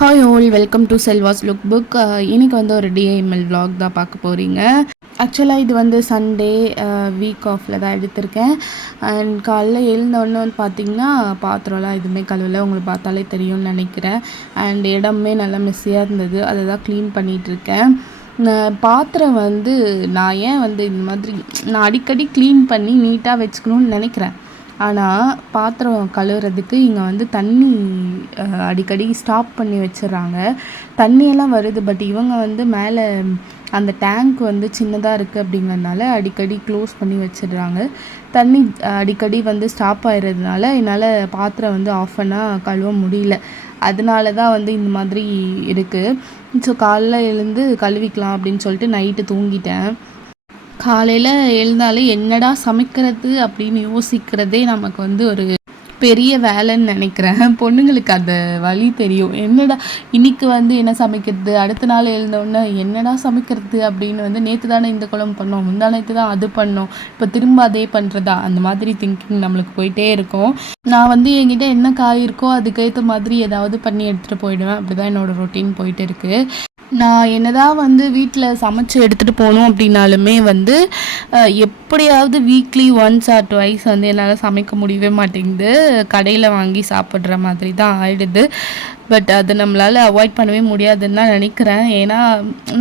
Hi all, welcome to Selva's look book. இன்றைக்கி வந்து ஒரு டிஐஎம்எல் vlog தான் பார்க்க போகிறீங்க. ஆக்சுவலாக இது வந்து சண்டே வீக் ஆஃபில் தான் எடுத்திருக்கேன். அண்ட் காலைல எழுந்தோடனே வந்து பார்த்திங்கன்னா பாத்திரம்லாம் எதுவுமே கழுவலை. உங்களுக்கு பார்த்தாலே தெரியும்னு நினைக்கிறேன். அண்ட் இடமே நல்லா மெஸ்ஸியாக இருந்தது, அதை தான் க்ளீன் பண்ணிகிட்ருக்கேன். பாத்திரம் வந்து நான் ஏன் வந்து இந்த மாதிரி நான் அடிக்கடி க்ளீன் பண்ணி நீட்டாக வச்சுக்கணுன்னு நினைக்கிறேன். ஆனால் பாத்திரம் கழுவுறதுக்கு இங்கே வந்து தண்ணி அடிக்கடி ஸ்டாப் பண்ணி வச்சிடுறாங்க. தண்ணியெல்லாம் வருது, பட் இவங்க வந்து மேலே அந்த டேங்க் வந்து சின்னதாக இருக்குது அப்படிங்கிறதுனால அடிக்கடி க்ளோஸ் பண்ணி வச்சிடுறாங்க. தண்ணி அடிக்கடி வந்து ஸ்டாப் ஆகிடுறதுனால என்னால் பாத்திரம் வந்து ஆஃப் பண்ணால் கழுவ முடியல. அதனால தான் வந்து இந்த மாதிரி இருக்குது. ஸோ காலைல எழுந்து கழுவிக்கலாம் அப்படின்னு சொல்லிட்டு நைட்டு தூங்கிட்டேன். காலையில் எழுந்தாலே என்னடா சமைக்கிறது அப்படின்னு யோசிக்கிறதே நமக்கு வந்து ஒரு பெரிய வேலைன்னு நினைக்கிறேன். பொண்ணுங்களுக்கு அந்த வழி தெரியும். என்னடா இன்றைக்கி வந்து என்ன சமைக்கிறது, அடுத்த நாள் எழுந்தோடனே என்னடா சமைக்கிறது அப்படின்னு வந்து நேற்று தானே இந்த குழம்பு பண்ணோம், முந்தா நேற்று தான் அது பண்ணோம், இப்போ திரும்ப அதே பண்ணுறதா, அந்த மாதிரி திங்கிங் நம்மளுக்கு போயிட்டே இருக்கும். நான் வந்து என்கிட்ட என்ன காய் இருக்கோ அதுக்கேற்ற மாதிரி ஏதாவது பண்ணி எடுத்துகிட்டு போயிடுவேன். அப்படி தான் என்னோடய ரொட்டீன் போயிட்டு இருக்குது. நான் என்னதான் வந்து வீட்டில் சமைச்சு எடுத்துகிட்டு போகணும் அப்படின்னாலுமே வந்து எப்படியாவது வீக்லி ஒன்ஸ் ஆர் ட்வைஸ் வந்து என்னால் சமைக்க முடியவே மாட்டேங்குது. கடையில் வாங்கி சாப்பிட்ற மாதிரி தான் ஆயிடுது. பட் அது நம்மளால் அவாய்ட் பண்ணவே முடியாதுன்னு தான் நினைக்கிறேன். ஏன்னா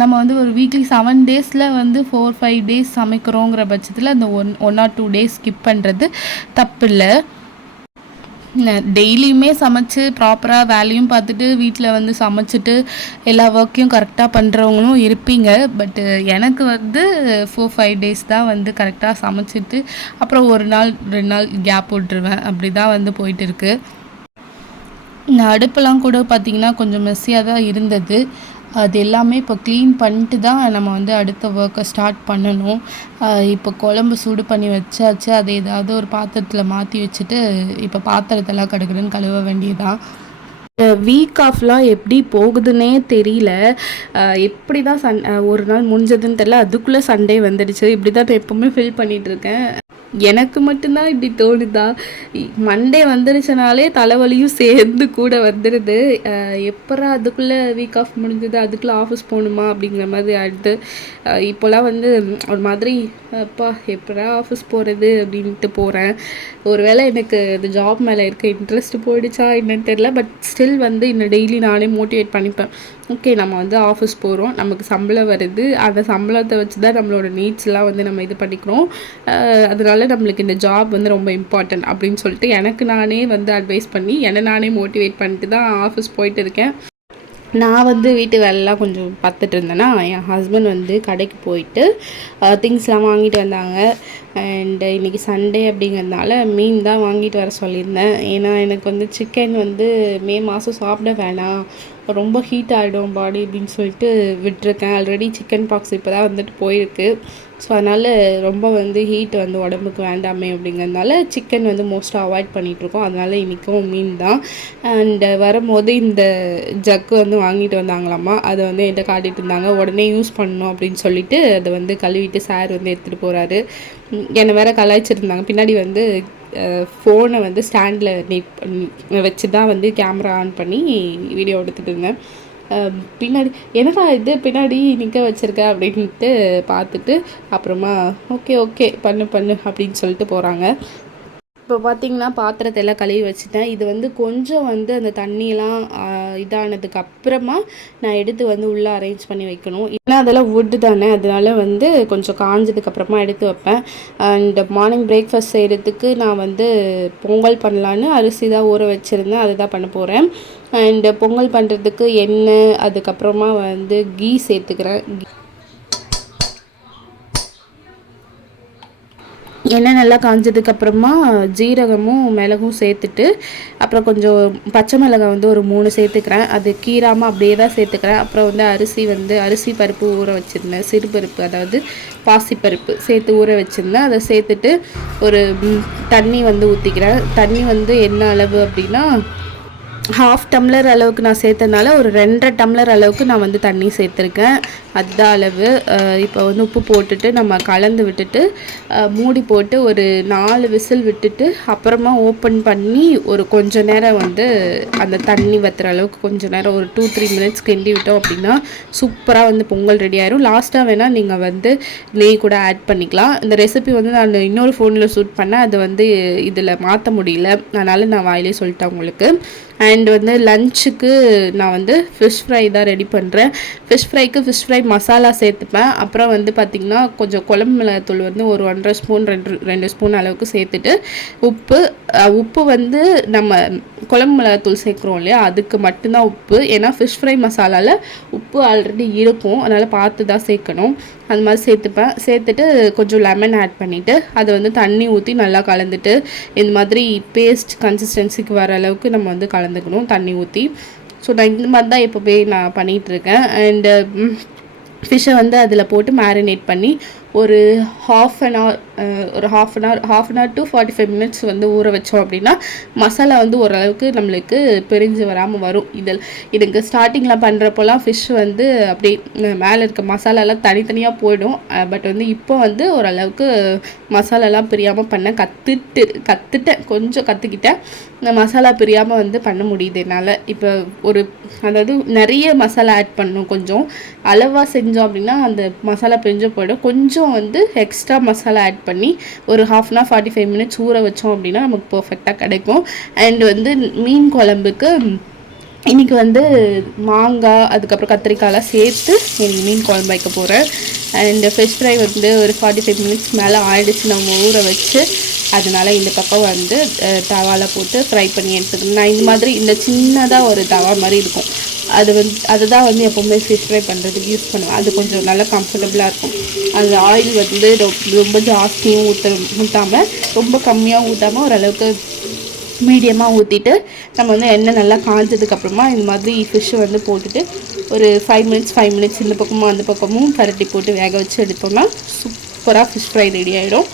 நம்ம வந்து ஒரு வீக்லி 7 டேஸில் வந்து 4-5 டேஸ் சமைக்கிறோங்கிற பட்சத்தில் அந்த ஒன் ஆர் 2 டேஸ் ஸ்கிப் பண்ணுறது தப்பு இல்லை. டெய்லியுமே சமைச்சு ப்ராப்பராக வேலையும் பார்த்துட்டு வீட்டில் வந்து சமைச்சிட்டு எல்லா ஒர்க்கையும் கரெக்டாக பண்ணுறவங்களும் இருப்பீங்க. பட்டு எனக்கு வந்து 4-5 டேஸ் தான் வந்து கரெக்டாக சமைச்சிட்டு அப்புறம் 1 நாள் 2 நாள் கேப் விட்ருவேன். அப்படி தான் வந்து போயிட்டு இருக்குது. அடுப்பெல்லாம் கூட பார்த்திங்கன்னா கொஞ்சம் மெஸ்ஸியாக தான் இருந்தது. அது எல்லாமே இப்போ க்ளீன் பண்ணிட்டு தான் நம்ம வந்து அடுத்த ஒர்க்கை ஸ்டார்ட் பண்ணணும். இப்போ குழம்பு சூடு பண்ணி வச்சாச்சு. அதை ஏதாவது ஒரு பாத்திரத்தில் மாற்றி வச்சுட்டு இப்போ பாத்திரத்தெல்லாம் கடுக்கடுன்னு கழுவ வேண்டியதான். வீக் ஆஃப்லாம் எப்படி போகுதுன்னே தெரியல. எப்படி தான் ஒரு நாள் முடிஞ்சதுன்னு தெரியல, அதுக்குள்ளே சண்டே வந்துடுச்சு. இப்படி தான் நான் எப்போவுமே ஃபீல் பண்ணிகிட்ருக்கேன். எனக்கு மட்டும்தான் இப்படி தோணுதா? மண்டே வந்துருச்சுனாலே தலைவலியும் சேர்ந்து கூட வந்துடுது. எப்போரா அதுக்குள்ளே வீக் ஆஃப் முடிஞ்சது, அதுக்குள்ளே ஆஃபீஸ் போகணுமா அப்படிங்கிற மாதிரி ஆகிடுது. இப்போலாம் வந்து ஒரு மாதிரி அப்பா எப்போரா ஆஃபீஸ் போகிறது அப்படின்ட்டு போகிறேன். ஒருவேளை எனக்கு இந்த ஜாப் மேலே இருக்க இன்ட்ரெஸ்ட் போயிடுச்சா என்னன்னு தெரியல. பட் ஸ்டில் வந்து இன்னும் டெய்லி நானே மோட்டிவேட் பண்ணிப்பேன். ஓகே, நம்ம வந்து ஆஃபீஸ் போகிறோம், நமக்கு சம்பளம் வருது, அந்த சம்பளத்தை வச்சு தான் நம்மளோட நீட்ஸ்லாம் வந்து நம்ம இது பண்ணிக்கிறோம். அதனால நம்மளுக்கு இந்த ஜாப் வந்து ரொம்ப இம்பார்ட்டன்ட் அப்படின்னு சொல்லிட்டு எனக்கு நானே வந்து அட்வைஸ் பண்ணி என்னை நானே மோட்டிவேட் பண்ணிட்டு தான் ஆஃபீஸ் போயிட்டு இருக்கேன். நான் வந்து வீட்டு வேலைலாம் கொஞ்சம் பார்த்துட்டு இருந்தேன்னா என் ஹஸ்பண்ட் வந்து கடைக்கு போயிட்டு திங்ஸ்லாம் வாங்கிட்டு வந்தாங்க. அண்டு இன்றைக்கி சண்டே அப்படிங்கிறதுனால மீன் தான் வாங்கிட்டு வர சொல்லியிருந்தேன். ஏன்னா எனக்கு வந்து சிக்கன் வந்து மே மாதம் சாப்பிட வேணாம், ரொம்ப ஹீட் ஆகிடும் பாடி அப்படின்னு சொல்லிட்டு விட்டுருக்கேன். ஆல்ரெடி சிக்கன் பாக்ஸ் இப்போ தான் வந்துட்டு போயிருக்கு. ஸோ அதனால் ரொம்ப வந்து ஹீட் வந்து உடம்புக்கு வேண்டாமே அப்படிங்கிறதுனால சிக்கன் வந்து மோஸ்ட்டாக அவாய்ட் பண்ணிகிட்ருக்கோம். அதனால் இன்றைக்கும் மீன் தான். அண்டு வரும்போது இந்த ஜக்கு வந்து வாங்கிட்டு வந்தாங்களாம்மா, அதை வந்து என்கிட்ட காட்டிகிட்டு இருந்தாங்க. உடனே யூஸ் பண்ணணும் அப்படின்னு சொல்லிட்டு அதை வந்து கழுவிட்டு சார் வந்து எடுத்துகிட்டு போகிறாரு. என்னை வேறு கலாய்ச்சிருந்தாங்க. பின்னாடி வந்து ஃபோனை வந்து ஸ்டாண்டில் வச்சு தான் வந்து கேமரா ஆன் பண்ணி வீடியோ எடுத்துகிட்டு இருந்தேன். பின்னாடி என்னடா இது பின்னாடி நிற்க வச்சுருக்க அப்படின்ட்டு பார்த்துட்டு அப்புறமா ஓகே பண்ணு அப்படின்னு சொல்லிட்டு போகிறாங்க. இப்போ பார்த்திங்கன்னா பாத்திரத்தை எல்லாம் கழுவி வச்சுட்டேன். இது வந்து கொஞ்சம் வந்து அந்த தண்ணியெல்லாம் இதானதுக்கு அப்புறமா நான் எடுத்து வந்து உள்ளே அரேஞ்ச் பண்ணி வைக்கணும். ஏன்னா அதெல்லாம் வுட்டு தானே, அதனால வந்து கொஞ்சம் காஞ்சதுக்கப்புறமா எடுத்து வைப்பேன். அண்ட் மார்னிங் பிரேக்ஃபாஸ்ட் செய்கிறதுக்கு நான் வந்து பொங்கல் பண்ணலான்னு அரிசி தான் ஊற வச்சுருந்தேன், அதை தான் பண்ண போகிறேன். அண்டு பொங்கல் பண்ணுறதுக்கு எண்ணெய், அதுக்கப்புறமா வந்து கீ சேர்த்துக்கிறேன். எண்ணெய் நல்லா காஞ்சதுக்கப்புறமா ஜீரகமும் மிளகும் சேர்த்துட்டு அப்புறம் கொஞ்சம் பச்சை மிளகாய் வந்து ஒரு 3 சேர்த்துக்கிறேன். அது கீராமல் அப்படியே தான் சேர்த்துக்கிறேன். அப்புறம் வந்து அரிசி பருப்பு ஊற வச்சுருந்தேன், சிறுபருப்பு அதாவது பாசிப்பருப்பு சேர்த்து ஊற வச்சுருந்தேன். அதை சேர்த்துட்டு ஒரு தண்ணி வந்து ஊற்றிக்கிறேன். தண்ணி வந்து என்ன அளவு அப்படின்னா 1/2 டம்ளர் அளவுக்கு நான் சேர்த்தனால ஒரு 2.5 டம்ளர் அளவுக்கு நான் வந்து தண்ணி சேர்த்துருக்கேன். அதுதான் அளவு. இப்போ வந்து உப்பு போட்டுட்டு நம்ம கலந்து விட்டுட்டு மூடி போட்டு ஒரு 4 விசில் விட்டுட்டு அப்புறமா ஓப்பன் பண்ணி ஒரு கொஞ்ச நேரம் வந்து அந்த தண்ணி வற்றுற அளவுக்கு கொஞ்சம் நேரம் ஒரு 2-3 மினிட்ஸ் கிண்டி விட்டோம் அப்படின்னா சூப்பராக வந்து பொங்கல் ரெடி ஆயிரும். லாஸ்ட்டாக வேணால் நீங்கள் வந்து நெய் கூட ஆட் பண்ணிக்கலாம். இந்த ரெசிபி வந்து நான் இன்னொரு ஃபோனில் ஷூட் பண்ணேன், அதை வந்து இதில் மாற்ற முடியல, அதனால் நான் வாயிலே சொல்லிட்டேன் உங்களுக்கு. அண்ட் வந்து லஞ்சுக்கு நான் வந்து ஃபிஷ் ஃப்ரை தான் ரெடி பண்ணுறேன். ஃபிஷ் ஃப்ரைக்கு ஃபிஷ் ஃப்ரை மசாலா சேர்த்துப்பேன். அப்புறம் வந்து பார்த்திங்கன்னா கொஞ்சம் குழம்பு மிளகாத்தூள் வந்து ஒரு 1.5 ஸ்பூன் 2 ஸ்பூன் அளவுக்கு சேர்த்துட்டு உப்பு வந்து நம்ம குழம்பு மிளகாத்தூள் சேர்க்குறோம் இல்லையா, அதுக்கு மட்டும்தான் உப்பு. ஏன்னா ஃபிஷ் ஃப்ரை மசாலாவில் உப்பு ஆல்ரெடி இருக்கும், அதனால் பார்த்து தான் சேர்க்கணும். அது மாதிரி சேர்த்துட்டு கொஞ்சம் லெமன் ஆட் பண்ணிவிட்டு அதை வந்து தண்ணி ஊற்றி நல்லா கலந்துட்டு இந்த மாதிரி பேஸ்ட் கன்சிஸ்டன்சிக்கு வர அளவுக்கு நம்ம வந்து கலந்துக்கணும் தண்ணி ஊற்றி. ஸோ நான் இந்த மாதிரி தான் எப்போவே நான் பண்ணிகிட்ருக்கேன். அண்டு ஃபிஷ்ஷை வந்து அதில் போட்டு மேரினேட் பண்ணி ஒரு half an hour to 45 minutes வந்து ஊற வச்சோம் அப்படின்னா மசாலா வந்து ஓரளவுக்கு நம்மளுக்கு பிரிஞ்சு வராமல் வரும். இதுக்கு ஸ்டார்டிங்கில் பண்ணுறப்போலாம் ஃபிஷ் வந்து அப்படியே மேலே இருக்க மசாலாலாம் தனித்தனியாக போயிடும். பட் வந்து இப்போ வந்து ஓரளவுக்கு மசாலாலாம் பிரியாமல் பண்ண கற்றுட்டேன், கொஞ்சம் கற்றுக்கிட்டேன். இந்த மசாலா பிரியாமல் வந்து பண்ண முடியுது என்னால். இப்போ அதாவது நிறைய மசாலா ஆட் பண்ணணும், கொஞ்சம் அளவாக செஞ்சோம் அப்படின்னா அந்த மசாலா பிரிஞ்சு போயிடும். கொஞ்சம் வந்து எக்ஸ்ட்ரா மசாலா ஆட் பண்ணி ஒரு 1/2 அன் ஹவர் 45 மினிட்ஸ் ஊற வச்சோம் அப்படின்னா நமக்கு பர்ஃபெக்டாக கிடைக்கும். அண்ட் வந்து மீன் குழம்புக்கு இன்றைக்கி வந்து மாங்காய் அதுக்கப்புறம் கத்திரிக்காயெலாம் சேர்த்து எனக்கு மீன் குழம்பு வைக்க போகிறேன். அண்ட் ஃபிஷ் ஃப்ரை வந்து ஒரு 45 மினிட்ஸ் மேலே ஆயிடுச்சு நம்ம ஊற வச்சு. அதனால் இந்த பக்கம் வந்து தவாவில் போட்டு ஃப்ரை பண்ணி எடுத்துக்கணும். நான் இந்த மாதிரி இந்த சின்னதாக ஒரு தவா மாதிரி இருக்கும், அதுதான் வந்து எப்போவுமே ஃபிஷ் ஃப்ரை பண்ணுறதுக்கு யூஸ் பண்ணுவேன். அது கொஞ்சம் நல்லா கம்ஃபர்டபுளாக இருக்கும். அந்த ஆயில் வந்து ரொம்ப ஜாஸ்தியும் ஊற்றாமல் ரொம்ப கம்மியாக ஊற்றாமல் ஓரளவுக்கு மீடியமாக ஊற்றிட்டு நம்ம வந்து எண்ணெய் நல்லா காஞ்சதுக்கப்புறமா இந்த மாதிரி ஃபிஷ்ஷை வந்து போட்டுட்டு ஒரு 5 மினிட்ஸ் இந்த பக்கமும் அந்த பக்கமும் பரட்டி போட்டு வேக வச்சு எடுத்தோம்னா சூப்பராக ஃபிஷ் ஃப்ரை ரெடி ஆகிடும்.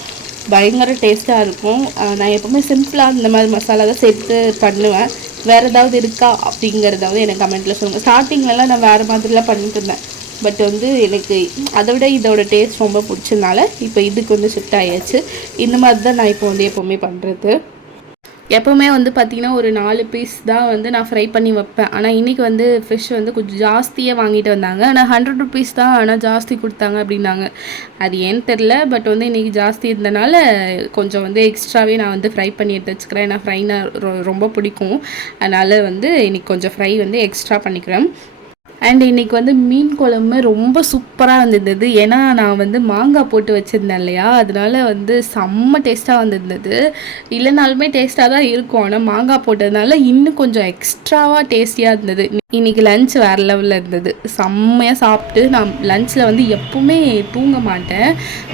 பயங்கர டேஸ்ட்டாக இருக்கும். நான் எப்போவுமே சிம்பிளாக இந்த மாதிரி மசாலா தான் சேர்த்து பண்ணுவேன். வேறு ஏதாவது இருக்கா அப்படிங்கிறதாவது எனக்கு கமெண்ட்டில் சொல்லுங்கள். ஸ்டார்டிங்லலாம் நான் வேறு மாதிரிலாம் பண்ணிட்டு இருந்தேன், பட் வந்து எனக்கு அதை விட இதோட டேஸ்ட் ரொம்ப பிடிச்சதுனால இப்போ இதுக்கு வந்து ஷிஃப்ட் ஆகியாச்சு. இந்த மாதிரி தான் நான் இப்போ வந்து எப்போவுமே பண்ணுறது. எப்போவுமே வந்து பார்த்திங்கன்னா ஒரு 4 பீஸ் தான் வந்து நான் ஃப்ரை பண்ணி வைப்பேன். ஆனால் இன்றைக்கி வந்து ஃபிஷ் வந்து கொஞ்சம் ஜாஸ்தியாக வாங்கிட்டு வந்தாங்க. ஆனால் 100 ருபீஸ் தான், ஆனால் ஜாஸ்தி கொடுத்தாங்க அப்படின்னாங்க. அது ஏன்னு தெரில, பட் வந்து இன்றைக்கி ஜாஸ்தி இருந்தனால கொஞ்சம் வந்து எக்ஸ்ட்ராவே நான் வந்து ஃப்ரை பண்ணி எடுத்து வச்சுக்கிறேன். ஏன்னா ஃப்ரைனா ரொம்ப பிடிக்கும், அதனால் வந்து இன்றைக்கி கொஞ்சம் ஃப்ரை வந்து எக்ஸ்ட்ரா பண்ணிக்கிறேன். அண்ட் இன்றைக்கி வந்து மீன் குழம்பு ரொம்ப சூப்பராக வந்திருந்தது. ஏன்னா நான் வந்து மாங்காய் போட்டு வச்சுருந்தேன் இல்லையா, அதனால வந்து செம்ம டேஸ்ட்டாக வந்திருந்தது. இல்லைனாலுமே டேஸ்ட்டாக தான் இருக்கும், ஆனால் மாங்காய் போட்டதுனால இன்னும் கொஞ்சம் எக்ஸ்ட்ராவாக டேஸ்டியாக இருந்தது. இன்றைக்கி லன்ச் வேறு லெவலில் இருந்தது. செம்மையாக சாப்பிட்டு நான் லன்ச்சில் வந்து எப்பவுமே தூங்க மாட்டேன்,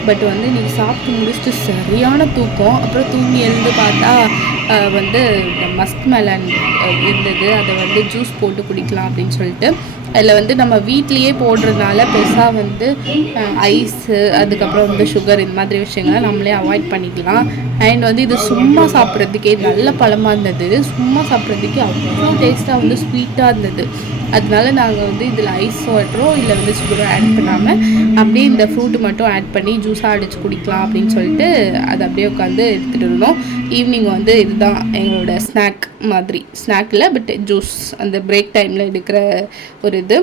பட் வந்து இன்றைக்கி சாப்பிட்டு முடிச்சுட்டு சரியான தூக்கம். அப்புறம் தூங்கி எழுந்து பார்த்தா வந்து மஸ்க் மெலன் இருந்தது, அதை வந்து ஜூஸ் போட்டு குடிக்கலாம் அப்படின்னு சொல்லிட்டு. அதில் வந்து நம்ம வீட்லேயே போடுறதுனால பெருசாக வந்து ஐஸு அதுக்கப்புறம் வந்து சுகர் இந்த மாதிரி விஷயங்களை நம்மளே அவாய்ட் பண்ணிக்கலாம். அண்ட் வந்து இது சும்மா சாப்பிட்றதுக்கே நல்ல பழமாக இருந்தது. சும்மா சாப்பிட்றதுக்கே அவ்வளோ டேஸ்ட்டாக வந்து ஸ்வீட்டாக இருந்தது. அதனால நாங்கள் வந்து இதில் ஐஸ் வாட்டரோ இல்லை வந்து சுகரோ ஆட் பண்ணாமல் அப்படியே இந்த ஃப்ரூட்டு மட்டும் ஆட் பண்ணி ஜூஸாக அடித்து குடிக்கலாம் அப்படின்னு சொல்லிட்டு அதை அப்படியே உட்காந்து எடுத்துகிட்டு இருந்தோம். ஈவினிங் வந்து இதுதான் எங்களோட ஸ்நாக்கில் பட் ஜூஸ் அந்த பிரேக் டைமில் எடுக்கிற ஒரு இது.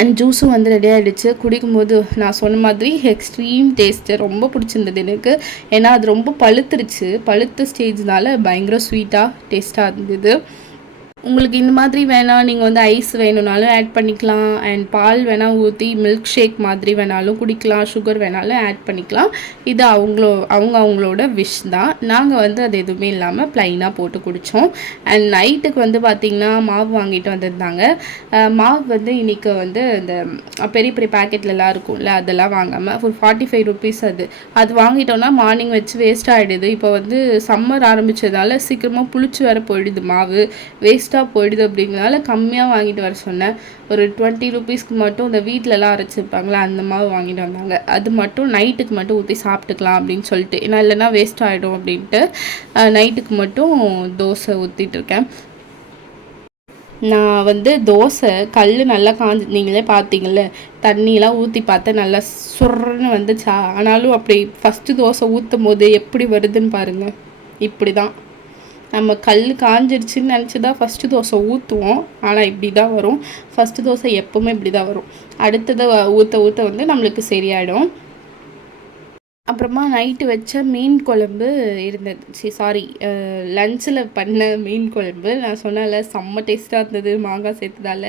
அண்ட் ஜூஸும் வந்து ரெடி ஆகிடுச்சு. குடிக்கும்போது நான் சொன்ன மாதிரி எக்ஸ்ட்ரீம் டேஸ்ட்டு ரொம்ப பிடிச்சிருந்தது எனக்கு. ஏன்னா அது ரொம்ப பழுத்த ஸ்டேஜ்னால பயங்கர ஸ்வீட்டாக டேஸ்ட்டாக இருந்தது. உங்களுக்கு இந்த மாதிரி வேணால் நீங்கள் வந்து ஐஸ் வேணும்னாலும் ஆட் பண்ணிக்கலாம். அண்ட் பால் வேணால் ஊற்றி மில்க் ஷேக் மாதிரி வேணாலும் குடிக்கலாம். சுகர் வேணாலும் ஆட் பண்ணிக்கலாம். இது அவங்களோட விஷ் தான். நாங்கள் வந்து அது எதுவுமே இல்லாமல் ப்ளைனாக போட்டு குடித்தோம். அண்ட் நைட்டுக்கு வந்து பார்த்திங்கன்னா மாவு வாங்கிட்டு வந்திருந்தாங்க. மாவு வந்து இன்றைக்கி வந்து இந்த பெரிய பெரிய பேக்கெட்லலாம் இருக்கும்ல, அதெல்லாம் வாங்காமல் ஒரு 45 ருபீஸ் அது வாங்கிட்டோன்னா மார்னிங் வச்சு வேஸ்ட் ஆகிடுது. இப்போ வந்து சம்மர் ஆரம்பித்ததால் சீக்கிரமாக புளிச்சு வேற போயிடுது, மாவு வேஸ்ட்டாக போயிடுது. அப்படிங்கிறதுனால கம்மியாக வாங்கிட்டு வர சொன்னேன். ஒரு 20 ருபீஸ்க்கு மட்டும் இந்த வீட்டிலலாம் அரைச்சிருப்பாங்களே அந்த மாவு வாங்கிட்டு வந்தாங்க. அது மட்டும் நைட்டுக்கு மட்டும் ஊற்றி சாப்பிட்டுக்கலாம் அப்படின்னு சொல்லிட்டு, ஏன்னா இல்லைன்னா வேஸ்ட் ஆகிடும் அப்படின்ட்டு நைட்டுக்கு மட்டும் தோசை ஊற்றிட்டு இருக்கேன். நான் வந்து தோசை கல் நல்லா காஞ்சி நீங்களே பார்த்தீங்கள்ல, தண்ணியெலாம் ஊற்றி பார்த்தேன் நல்லா சுர்ன்னு வந்துச்சா. ஆனாலும் அப்படி ஃபஸ்ட்டு தோசை ஊற்றும் போது எப்படி வருதுன்னு பாருங்கள். இப்படி தான் நம்ம கல் காஞ்சிடுச்சின்னு நினச்சி தான் ஃபஸ்ட்டு தோசை ஊற்றுவோம். ஆனால் இப்படி தான் வரும். ஃபஸ்ட்டு தோசை எப்போவுமே இப்படி தான் வரும். அடுத்ததை ஊற்ற ஊற்ற வந்து நம்மளுக்கு சரியாயிடும். அப்புறமா நைட்டு வச்ச மீன் குழம்பு இருந்தது. சாரி, லஞ்சில் பண்ண மீன் குழம்பு நான் சொன்னேன்ல, செம்ம டேஸ்ட்டாக இருந்தது மாங்காய் சேர்த்ததால்.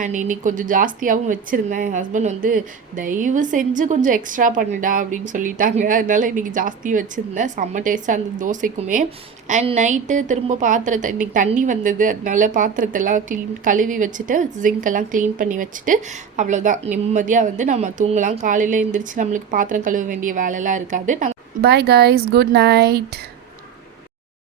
அண்ட் இன்றைக்கி கொஞ்சம் ஜாஸ்தியாகவும் வச்சுருந்தேன். என் ஹஸ்பண்ட் வந்து தயவு செஞ்சு கொஞ்சம் எக்ஸ்ட்ரா பண்ணுடா அப்படின்னு சொல்லிட்டாங்க. அதனால் இன்றைக்கி ஜாஸ்தி வச்சுருந்தேன். செம்ம டேஸ்ட்டாக இருந்தது தோசைக்குமே. அண்ட் நைட்டு திரும்ப பாத்திரத்தை இன்றைக்கி தண்ணி வந்தது, அதனால பாத்திரத்தெல்லாம் கழுவி வச்சுட்டு ஜிங்க்கெல்லாம் க்ளீன் பண்ணி வச்சுட்டு அவ்வளோதான், நிம்மதியாக வந்து நம்ம தூங்கலாம். காலையில் எழுந்திரிச்சு நம்மளுக்கு பாத்திரம் கழுவ வேண்டிய வேலைலாம் இருக்காது. Bye guys, good night.